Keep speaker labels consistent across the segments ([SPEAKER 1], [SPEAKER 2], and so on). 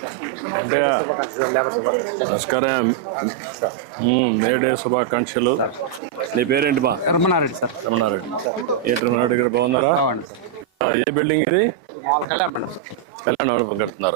[SPEAKER 1] అంటే నమస్కారం. మేడే శుభాకాంక్షలు. నీ పేరేంటి బా?
[SPEAKER 2] రమణారెడ్డి సార్.
[SPEAKER 1] రమణారెడ్డి. ఏంటి రమణారెడ్డి గారు బాగున్నారా? ఏ బిల్డింగ్ ఇది? కళ్యాణ మండపం కడుతున్నారు.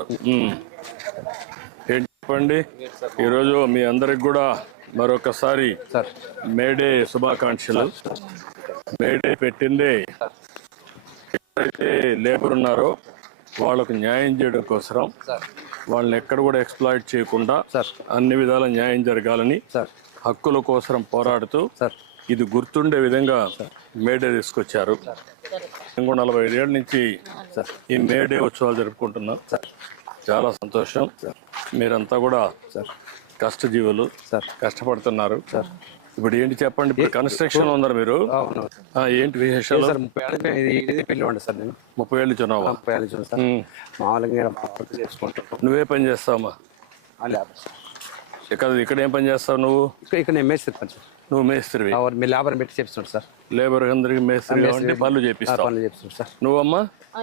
[SPEAKER 1] ఏంటి చెప్పండి. ఈరోజు మీ అందరికి కూడా మరొకసారి మేడే శుభాకాంక్షలు. మేడే పెట్టిందే ఎవరైతే లేబర్ ఉన్నారో వాళ్ళకు న్యాయం చేయడం కోసం, వాళ్ళని ఎక్కడ కూడా ఎక్స్ప్లాయిట్ చేయకుండా అన్ని విధాల న్యాయం జరగాలని హక్కుల కోసం పోరాడుతూ ఇది గుర్తుండే విధంగా మేడే తీసుకొచ్చారు. ఇంకో 45 ఏళ్ళ నుంచి ఈ మేడే ఉత్సవాలు జరుపుకుంటున్నాం. చాలా సంతోషం. మీరంతా కూడా కష్టజీవులు, కష్టపడుతున్నారు. ఇప్పుడు ఏంటి చెప్పండి. ఇప్పుడు కన్స్ట్రక్షన్ ఉన్నారు మీరు, ఏంటి విశేషాలు? 30 ఏళ్ళు చున్నావా? నువ్వే పని చేస్తావమ్మా? ఇక్కడ ఏం పని చేస్తావు నువ్వు?
[SPEAKER 2] ఇక్కడ మేస్త్రి పని సార్.
[SPEAKER 1] నువ్వు మేస్త్రివి?
[SPEAKER 2] మీ లేబర్ పెట్టి చేపిస్తున్నాడు సార్.
[SPEAKER 1] లేబర్ అందరికి మేస్త్రి అంటే పనులు చేపిస్తావు.
[SPEAKER 2] సార్
[SPEAKER 1] నువ్వమ్మా?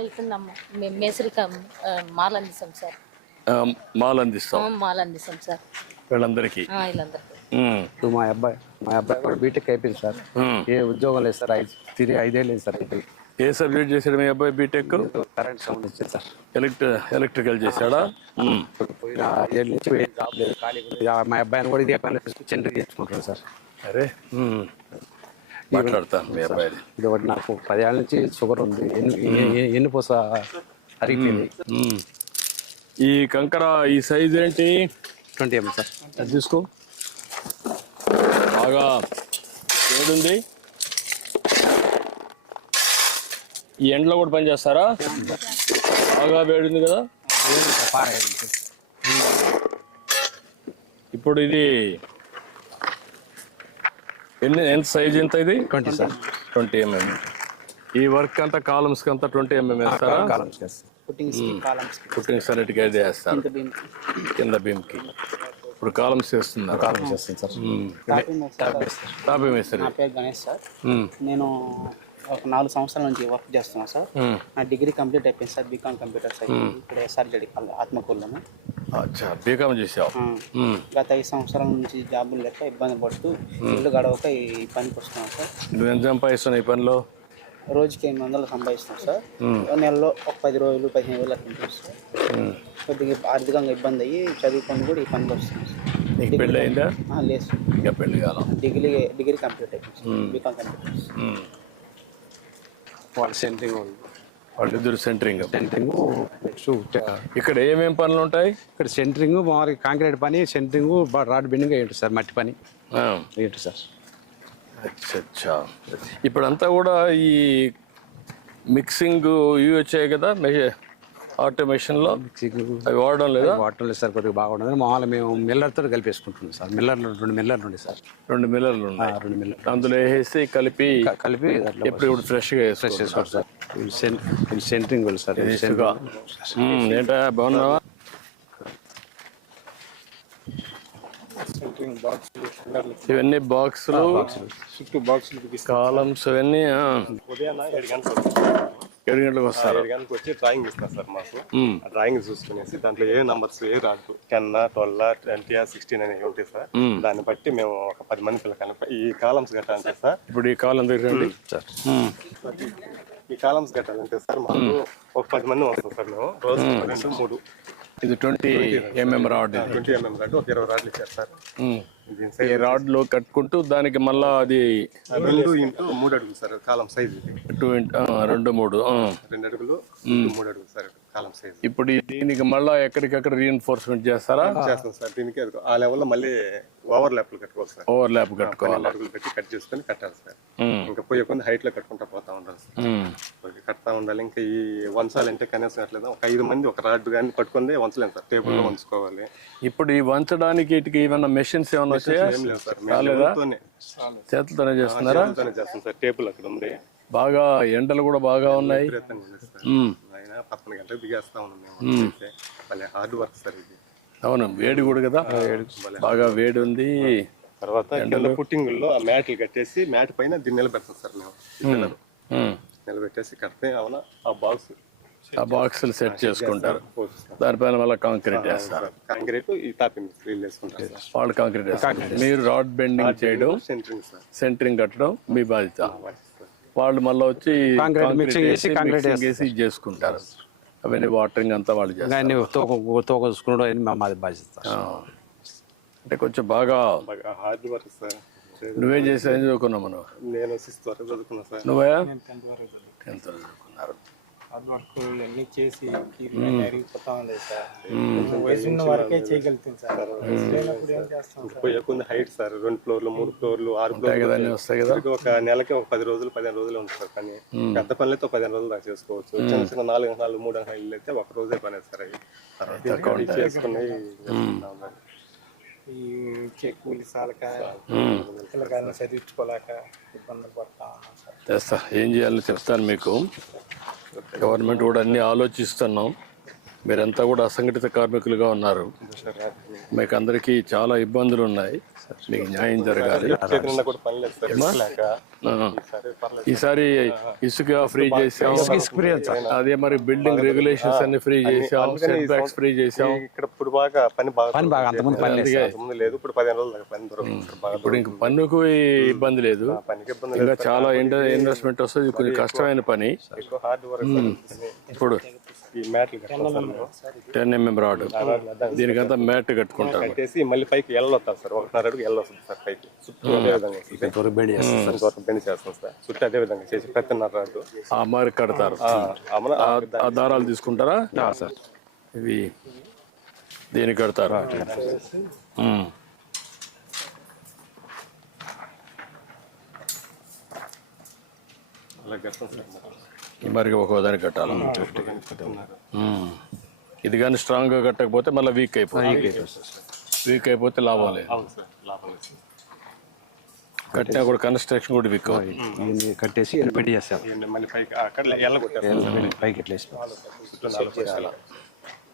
[SPEAKER 3] మాల్ అందిస్తాం సార్.
[SPEAKER 1] మాల్ అందిస్తాం.
[SPEAKER 3] మాల్ అందిస్తాం సార్
[SPEAKER 1] వీళ్ళందరికీ.
[SPEAKER 2] మా అబ్బాయి కూడా బీటెక్ అయిపోయింది సార్. ఏ ఉద్యోగం లేదు సార్. 5 ఏళ్ళు లేదు సార్.
[SPEAKER 1] ఏ సబ్జెక్ట్ చేశాడు మీ అబ్బాయి? బీటెక్
[SPEAKER 2] కరెంట్ సంబంధించింది సార్.
[SPEAKER 1] ఎలక్ట్రికల్ చేశాడా?
[SPEAKER 2] పోయిన 5 ఏళ్ళ నుంచి జాబ్ లేదు, ఖాళీ. మా అబ్బాయిని కూడా ఇదే పని సెంటర్ చేసుకుంటాడు సార్.
[SPEAKER 1] అరే మాట్లాడతాను. మీ అబ్బాయి
[SPEAKER 2] ఇది ఒకటి నాకు 10 ఏళ్ళ నుంచి షుగర్ ఉంది. ఎన్నుపూస అరిగిపోయింది.
[SPEAKER 1] ఈ కంకర ఈ సైజ్ ఏంటి?
[SPEAKER 2] 20 mm సార్.
[SPEAKER 1] అది తీసుకో. బాగా వేడుంది. ఈ ఎండలో కూడా పని చేస్తారా? బాగా వేడుంది కదా. ఇప్పుడు ఇది ఎంత సైజ్ ఎంత? ఇది
[SPEAKER 2] 20 సార్.
[SPEAKER 1] 20 mm. ఈ వర్క్ అంతా కాలమ్స్ అంతా 20 mm వేస్తారా? పుట్టింగ్స్ అన్నిటికీ అయితే వేస్తారు కింద బీమ్కి. ఇప్పుడు కాలమ్స్ వేస్తున్నారు.
[SPEAKER 2] సార్.
[SPEAKER 1] టాప్ వేస్తారు.
[SPEAKER 4] నా పేరు గణేష్ సార్. నేను ఒక 4 సంవత్సరాల నుంచి వర్క్ చేస్తున్నాను సార్. నా డిగ్రీ కంప్లీట్ అయిపోయింది సార్. BCom computer science. ఇక్కడ ఎస్ఆర్జెడి ఆత్మకూరులోను.
[SPEAKER 1] అచ్చా, బీకామ్ చేసావు.
[SPEAKER 4] గత 5 సంవత్సరాల నుంచి జాబులు లేక ఇబ్బంది పడుతూ ఇల్లు గడవక ఈ పనికి వస్తున్నాను సార్.
[SPEAKER 1] నువ్వు ఎంత సంపాదిస్తున్నావు ఈ పనిలో?
[SPEAKER 4] రోజుకి 800 సంపాదిస్తున్నాం సార్. నెలలో ఒక 10 రోజులు 15 వేలు అట్లా ఉంటుంది సార్. కొద్దిగా ఆర్థికంగా ఇబ్బంది అయ్యి చదువుకొని కూడా ఈ పనికి వస్తున్నాం సార్.
[SPEAKER 1] నీకు పెళ్ళి అయిందా?
[SPEAKER 4] లేదు సార్.
[SPEAKER 1] ఇంకా పెళ్ళి కాలం.
[SPEAKER 4] డిగ్రీ కంప్లీట్ అయిపోయింది సార్. BCom computers.
[SPEAKER 1] వాళ్ళిద్దరు సెంటరింగ్. ఇక్కడ ఏమేమి పనులు ఉంటాయి?
[SPEAKER 2] ఇక్కడ సెంటరింగ్, మామూలుగా కాంక్రీట్ పని, సెంటరింగ్, రాడ్ బెండింగ్ ఏంటి సార్, మట్టి పని ఏంటి సార్.
[SPEAKER 1] అచ్చా, ఇప్పుడంతా కూడా ఈ మిక్సింగ్ ఇవి వచ్చాయి కదా ఆటోమేషన్లో. అవి వాడడం లేదా?
[SPEAKER 2] వాడటం లేదు సార్. కొద్దిగా బాగుండదు. మామూలుగా మేము మిల్లర్తో కలిపేసుకుంటున్నాం సార్. 2 మిల్లర్లు ఉండే సార్.
[SPEAKER 1] 2 మిల్లర్లు ఉన్నాయి. 2 మిల్లర్లు అందులో వేసి కలిపి ఇప్పుడు ఫ్రెష్గా వేసుకోవచ్చు
[SPEAKER 2] సార్. Centering sir.
[SPEAKER 1] ఏంటా బాగున్నావా? ఇవన్నీ బాక్సులు, కాలమ్స్, ఇవన్నీ 7 గంటలకు వస్తారు.
[SPEAKER 5] 7 గంటలకు వచ్చి డ్రాయింగ్ ఇస్తారు సార్ మాకు. డ్రాయింగ్ చూసుకునేసి దాంట్లో ఏ నంబర్స్ ఏ రాదు, 10, 12, 20, 16 అనేవి ఉంటాయి సార్. దాన్ని బట్టి మేము ఒక 10 మంది పిల్లకాయలు ఈ కాలమ్స్ కట్టాలంటే సార్.
[SPEAKER 1] ఇప్పుడు ఈ కాలం దగ్గర సార్
[SPEAKER 5] ఈ కాలమ్స్ కట్టాలంటే సార్ మాకు ఒక 10 మంది వస్తాం సార్. మేము రోజు 2, 3.
[SPEAKER 1] ఇది 20 mm రాడ్.
[SPEAKER 5] 20 mm రాడ్ ఒక 20 రాడ్లు ఇచ్చారు సార్.
[SPEAKER 1] ఈ రాడ్ లో కట్టుకుంటూ దానికి మళ్ళా అది
[SPEAKER 5] 2 x 3 అడుగులు సార్ కాలం సైజ్.
[SPEAKER 1] 2 x 3
[SPEAKER 5] 2 అడుగులు 3 అడుగులు సార్ కాలం సైజ్.
[SPEAKER 1] ఇప్పుడు దీనికి మళ్ళా ఎక్కడికక్కడ రీఎన్ఫోర్స్మెంట్ చేస్తారా?
[SPEAKER 5] చేస్తాం సార్. దీనికి ఆ లెవెల్లో మళ్ళీ ఓవర్ ల్యాప్లు కట్టుకోవాలి సార్.
[SPEAKER 1] ఓవర్ ల్యాప్ కట్టుకోవాలి.
[SPEAKER 5] అడుగులు పెట్టి కట్ చేసుకొని కట్టాలి సార్. ఇంకా పోయే కొంత హైట్ లో కట్టుకుంటా పోతా ఉండాలి సార్. కడతా ఉండాలి. ఇంకా ఈ వంచాలంటే కనీసం అట్లేదు ఒక 5 మంది ఒక రాడ్ కానీ పట్టుకుంది వంచలేము సార్. టేబుల్ లో వంచుకోవాలి.
[SPEAKER 1] ఇప్పుడు ఈ వంచడానికి ఇటుకి ఏమన్నా మెషిన్స్ ఏమన్నా వచ్చాయా? చేతులతోనే చేస్తున్నారా?
[SPEAKER 5] చేస్తాం సార్. టేబుల్ అక్కడ ఉంది.
[SPEAKER 1] బాగా ఎండలు కూడా బాగా ఉన్నాయి.
[SPEAKER 5] 11 గంటలకు దిగేస్తా ఉన్నాం. హార్డ్ వర్క్ సార్ ఇది.
[SPEAKER 1] అవును, వేడి కూడా కదా. బాగా వేడి ఉంది.
[SPEAKER 5] తర్వాత పుట్టింగుల్లో ఆ మ్యాట్లు కట్టేసి మ్యాట్ పైన దీన్ని నిలబెడతాం సార్. మేము నిలబెట్టేసి కడితే అవునా ఆ బాక్స్
[SPEAKER 1] ఆ బాక్సులు సెట్ చేసుకుంటారు, దానిపైన మళ్ళీ కాంక్రీట్ వేస్తారు.
[SPEAKER 5] కాంక్రీట్ ఈ తాపింగ్ వీళ్ళు వేసుకుంటారు సార్.
[SPEAKER 1] వాళ్ళు కాంక్రీట్ వేస్తారు, మీరు రాడ్ బెండింగ్ చేయడం,
[SPEAKER 5] సెంటరింగ్ సార్.
[SPEAKER 1] సెంటరింగ్ కట్టడం మీ బాధ్యత. వాళ్ళు మళ్ళీ వచ్చి
[SPEAKER 2] కాంక్రీట్ మిక్సింగ్ చేసి కాంక్రీట్
[SPEAKER 1] వేసి చేసుకుంటారు. అవన్నీ వాటరింగ్ అంతా వాళ్ళు చేస్తారు.
[SPEAKER 2] అన్ని తోక చూసుకున్నాడు అని మాది బాధ్యత.
[SPEAKER 1] అంటే కొంచెం బాగా
[SPEAKER 5] బాగా హార్డ్ వర్క్ సార్.
[SPEAKER 1] నువ్వేం చేసావు, ఏం చదువుకున్నావు మనం?
[SPEAKER 5] నేను 6th వరకు చదువుకున్నా సార్.
[SPEAKER 1] నువ్వే
[SPEAKER 4] 10th వరకు చదువుకున్నాను.
[SPEAKER 1] ఎంత చదువుకున్నారు?
[SPEAKER 4] హార్డ్ వర్క్ ఇవన్నీ చేసి అరిగిపోతా ఉంది సార్. వయసు ఉన్న వరకే చేయగలుగుతుంది సార్. వయసు లేనప్పుడు ఏం చేస్తాం సార్?
[SPEAKER 5] పోయే కొన్ని హైట్ సార్, 2 ఫ్లోర్లు 3 ఫ్లోర్లు 6 ఫ్లోర్లు
[SPEAKER 1] అన్నీ వస్తాయి కదా.
[SPEAKER 5] ఒక నెలకి ఒక 10 రోజులు 15 రోజులు ఉంటుంది సార్. కానీ పెద్ద పనులు అయితే 15 రోజులు దాకా చేసుకోవచ్చు. చిన్న చిన్న 4 గంటలు 3 గంటలు అయితే ఒక రోజే పని సార్. అవి చేసుకుని
[SPEAKER 4] ఈ కూలి సాలక పిల్లకాయలను చదివించుకోలేక ఇబ్బందులు పడతా ఉన్నాం సార్.
[SPEAKER 1] చేస్తా, ఏం చేయాలో చెప్తాను మీకు. గవర్నమెంట్ కూడా అన్ని ఆలోచిస్తున్నాం. మీరంతా కూడా అసంఘటిత కార్మికులుగా ఉన్నారు, మీకు అందరికీ చాలా ఇబ్బందులు ఉన్నాయి, మీకు న్యాయం జరగాలి.
[SPEAKER 5] కూడా పని లేదు సార్. ఇసుక లేక
[SPEAKER 1] ఈసారి ఇసుక ఫ్రీ చేసాం, అదే మరి బిల్డింగ్ రెగ్యులేషన్స్ అన్ని ఫ్రీ చేసాం, సెట్ బ్యాక్స్ ఫ్రీ చేసాం.
[SPEAKER 5] ఇక్కడ ఇప్పుడు బాగా పని బాగా
[SPEAKER 2] అంతకుముందు పని లేదు.
[SPEAKER 5] ముందు లేదు, ఇప్పుడు 15 రోజులు దాకా పని దొరుకుతుంది సార్. బాగా
[SPEAKER 1] ఇప్పుడు ఇంక పన్నుకు ఇబ్బంది లేదు,
[SPEAKER 5] పనికి ఇబ్బంది
[SPEAKER 1] ఇంకా చాలా ఇన్వెస్ట్మెంట్ వస్తుంది, కొంచెం కష్టమైన పని.
[SPEAKER 5] ఎక్కువ హార్డ్ వర్క్
[SPEAKER 1] ఇప్పుడు
[SPEAKER 5] ఈ మ్యాట్లు కట్టాలి సార్.
[SPEAKER 1] 10 mm రాడ్, దీనికంతా మ్యాట్ కట్టుకుంటారు.
[SPEAKER 5] కట్టేసి మళ్ళీ పైకి ఎల్లొస్తారు సార్. 1.5 అడుగు ఎల్లొస్తుంది సార్ పైకి. చుట్టూ అదే విధంగా వస్తుంది.
[SPEAKER 2] ఇంతవరకు బెండ్ చేస్తాం.
[SPEAKER 5] ఇంతవరకు బెండ్ చేస్తాం సార్. చుట్టూ అదే విధంగా చేసి 10.5 రాడు
[SPEAKER 1] ఆ మరి కడతారు. ఆ దారాలు తీసుకుంటారా సార్? ఇవి దీనికి కడతారు.
[SPEAKER 5] అలా కడతాం సార్.
[SPEAKER 1] ఈ మరి ఒక్కో దానికి కట్టాలి. ఇది కానీ స్ట్రాంగ్గా కట్టకపోతే మళ్ళీ వీక్ అయిపోతుంది. వీక్ అయిపోతే లాభం లేదు.
[SPEAKER 5] అవును సార్, లాభం లేదు.
[SPEAKER 1] కట్టినా కూడా కన్స్ట్రక్షన్ కూడా వీక్ అవుతుంది.
[SPEAKER 2] కట్టేసి బెండ్ చేస్తాం.
[SPEAKER 5] మళ్ళీ పైకి అక్కడ ఎల్ల కొట్టారు
[SPEAKER 2] పైకి ఎట్లేసి
[SPEAKER 5] చుట్టూ 4